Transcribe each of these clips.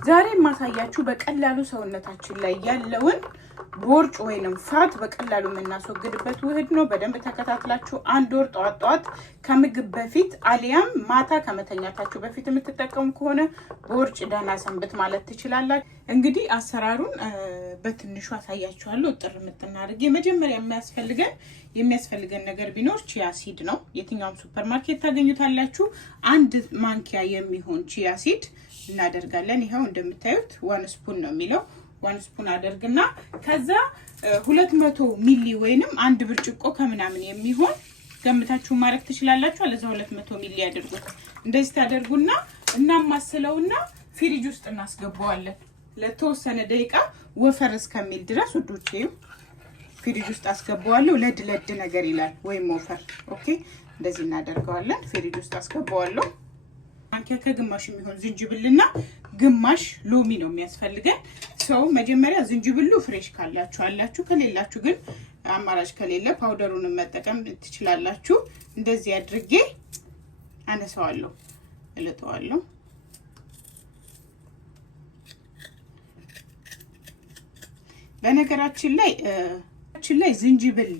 ዛሬ ማሳያችሁ በቀላሉ ሰውነታችን ላይ ያለውን ቦርጭ ወይንም ፋት በቀላሉ የምናስወግድበት ውህድ ነው። በደንብ ተከታትላችሁ አንድ ወር ጧት ከምግብ በፊት አሊያም ማታ ከመተኛታችሁ በፊት የምትጠቀሙ ከሆነ ቦርጭ ደህና ሰንብት ማለት ትችላላችሁ። እንግዲህ አሰራሩን በትንሹ አሳያችኋለሁ። ጥር ምጥና አድርጌ መጀመሪያ የሚያስፈልገን ነገር ቢኖር ቺያ ሲድ ነው። የትኛውም ሱፐርማርኬት ታገኙታላችሁ። አንድ ማንኪያ የሚሆን ቺያ ሲድ እናደርጋለን። ይሄው እንደምታዩት 1 ስፑን ነው የሚለው 1 ስፑን አደርግና ከዛ 200 ሚሊ ወይንም አንድ ብርጭቆ ከምናምን የሚሆን ገምታችሁ ማረክ ትችላላችሁ። አለዛ 200 ሚሊ ያደርጉት። እንደዚህ ታደርጉና እናማስለውና ፍሪጅ ውስጥ እናስገባዋለን ለተወሰነ ደቂቃ ወፈር እስከሚል ድረስ ውዶቼ። ፍሪጅ ውስጥ አስገባዋለሁ። ለድ ነገር ይላል ወይም ወፈር። ኦኬ እንደዚህ እናደርገዋለን። ፍሪጅ ውስጥ አስገባዋለሁ። አንኪያ ከግማሽ የሚሆን ዝንጅብልና ግማሽ ሎሚ ነው የሚያስፈልገን። ሰው መጀመሪያ ዝንጅብሉ ፍሬሽ ካላችሁ አላችሁ፣ ከሌላችሁ ግን አማራጭ ከሌለ ፓውደሩን መጠቀም ትችላላችሁ። እንደዚህ አድርጌ አነሳዋለሁ፣ እልጠዋለሁ። በነገራችን ላይ ዝንጅብል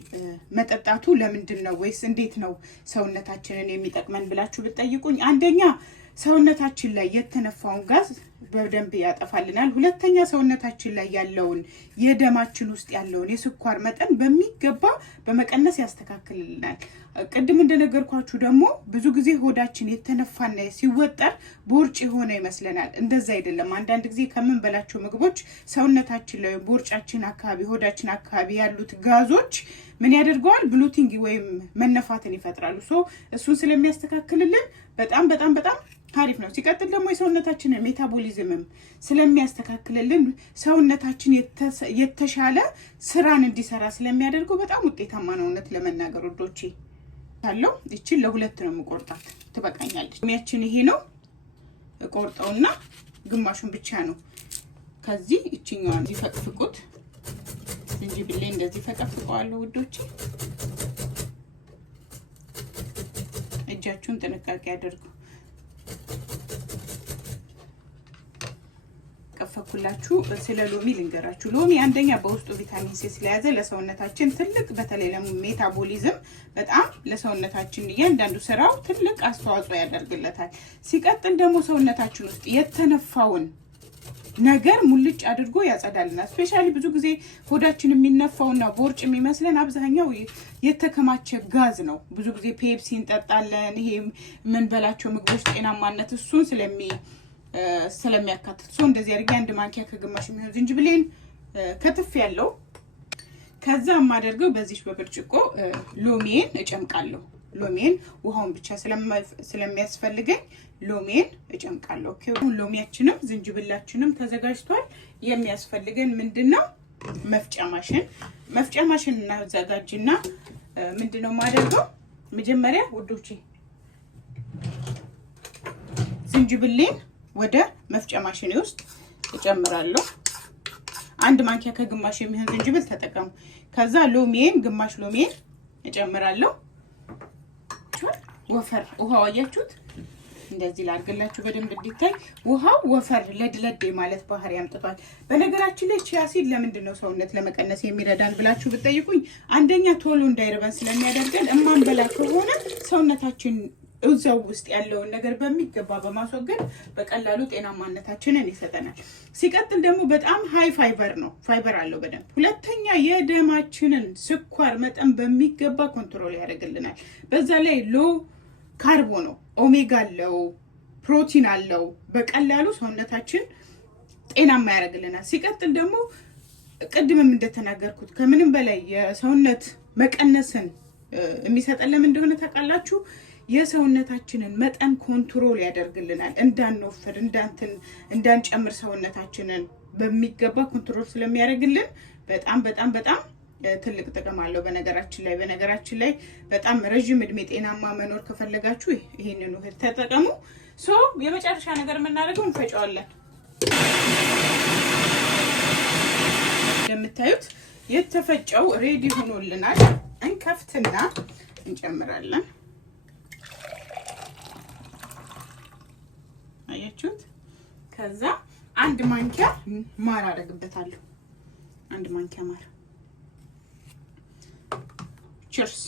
መጠጣቱ ለምንድን ነው ወይስ እንዴት ነው ሰውነታችንን የሚጠቅመን ብላችሁ ብትጠይቁኝ፣ አንደኛ ሰውነታችን ላይ የተነፋውን ጋዝ በደንብ ያጠፋልናል። ሁለተኛ ሰውነታችን ላይ ያለውን የደማችን ውስጥ ያለውን የስኳር መጠን በሚገባ በመቀነስ ያስተካክልልናል። ቅድም እንደነገርኳችሁ ደግሞ ብዙ ጊዜ ሆዳችን የተነፋና ሲወጠር ቦርጭ የሆነ ይመስለናል። እንደዛ አይደለም። አንዳንድ ጊዜ ከምንበላቸው ምግቦች ሰውነታችን ላይ ቦርጫችን አካባቢ ሆዳችን አካባቢ ያሉት ጋዞች ምን ያደርገዋል? ብሎቲንግ ወይም መነፋትን ይፈጥራሉ። እሱን ስለሚያስተካክልልን በጣም አሪፍ ነው። ሲቀጥል ደግሞ የሰውነታችንን ሜታቦሊዝምም ስለሚያስተካክልልን ሰውነታችን የተሻለ ስራን እንዲሰራ ስለሚያደርገው በጣም ውጤታማ ነው። እውነት ለመናገር ወዶቼ ታለው እቺን ለሁለት ነው የምቆርጣት፣ ትበቃኛለች። ሎሚያችን ይሄ ነው። እቆርጠውና ግማሹን ብቻ ነው ከዚህ እቺኛዋን ይፈቅፍቁት። ዝንጅብል እንደዚህ ፈቀፍቀዋለሁ ውዶቼ። እጃችሁን ጥንቃቄ አድርጉ። ቀፈኩላችሁ። ስለ ሎሚ ልንገራችሁ። ሎሚ አንደኛ በውስጡ ቪታሚን ሲ ስለያዘ ለሰውነታችን ትልቅ በተለይ ለሜታቦሊዝም በጣም ለሰውነታችን እያንዳንዱ ስራው ትልቅ አስተዋጽኦ ያደርግለታል። ሲቀጥል ደግሞ ሰውነታችን ውስጥ የተነፋውን ነገር ሙልጭ አድርጎ ያጸዳልናል። ስፔሻሊ ብዙ ጊዜ ሆዳችን የሚነፋውና ቦርጭ የሚመስለን አብዛኛው የተከማቸ ጋዝ ነው። ብዙ ጊዜ ፔፕሲ እንጠጣለን። ይሄ ምን በላቸው ምግቦች ጤናማነት እሱን ስለሚያካትት እንደዚህ አድርጌ አንድ ማንኪያ ከግማሽ የሚሆን ዝንጅብሌን ከትፍ ያለው ከዛ ማደርገው በዚህ በብርጭቆ ሎሚን እጨምቃለሁ። ሎሚን ውሃውን ብቻ ስለሚያስፈልገኝ ሎሚን እጨምቃለሁ። ኦኬ ሎሚያችንም ዝንጅብላችንም ተዘጋጅቷል። የሚያስፈልገን ምንድነው? መፍጫ ማሽን እናዘጋጅና ምንድነው ማደርገው? መጀመሪያ ውዶቼ ዝንጅብሌን ወደ መፍጫ ማሽን ውስጥ እጨምራለሁ። አንድ ማንኪያ ከግማሽ የሚሆን ዝንጅብል ተጠቀሙ። ከዛ ሎሚን ግማሽ ሎሚን እጨምራለሁ። ወፈር ውሃው አያችሁት? እንደዚህ ላድርግላችሁ በደንብ እንዲታይ። ውሃው ወፈር ለድለድ ማለት ባህሪ ያምጥቷል። በነገራችን ላይ ቺያ ሲድ ለምንድን ነው ሰውነት ለመቀነስ የሚረዳን ብላችሁ ብትጠይቁኝ፣ አንደኛ ቶሎ እንዳይርበን ስለሚያደርገን፣ እማንበላ ከሆነ ሰውነታችን እዛው ውስጥ ያለውን ነገር በሚገባ በማስወገድ በቀላሉ ጤናማነታችንን ይሰጠናል። ሲቀጥል ደግሞ በጣም ሃይ ፋይበር ነው። ፋይበር አለው በደንብ። ሁለተኛ የደማችንን ስኳር መጠን በሚገባ ኮንትሮል ያደርግልናል። በዛ ላይ ሎ ካርቦ ነው፣ ኦሜጋ አለው፣ ፕሮቲን አለው። በቀላሉ ሰውነታችን ጤናማ ያደርግልናል። ሲቀጥል ደግሞ ቅድምም እንደተናገርኩት ከምንም በላይ የሰውነት መቀነስን የሚሰጠን ለምን እንደሆነ ታውቃላችሁ? የሰውነታችንን መጠን ኮንትሮል ያደርግልናል። እንዳንወፍር እንዳንጨምር ሰውነታችንን በሚገባ ኮንትሮል ስለሚያደርግልን በጣም ትልቅ ጥቅም አለው። በነገራችን ላይ በጣም ረጅም እድሜ ጤናማ መኖር ከፈለጋችሁ ይሄንን ውህድ ተጠቀሙ። የመጨረሻ ነገር የምናደርገው እንፈጫዋለን። እንደምታዩት የተፈጨው ሬዲ ሆኖልናል። እንከፍትና እንጨምራለን። አያችሁት? ከዛ አንድ ማንኪያ ማር አደርግበታለሁ። አንድ ማንኪያ ማር። ቺርስ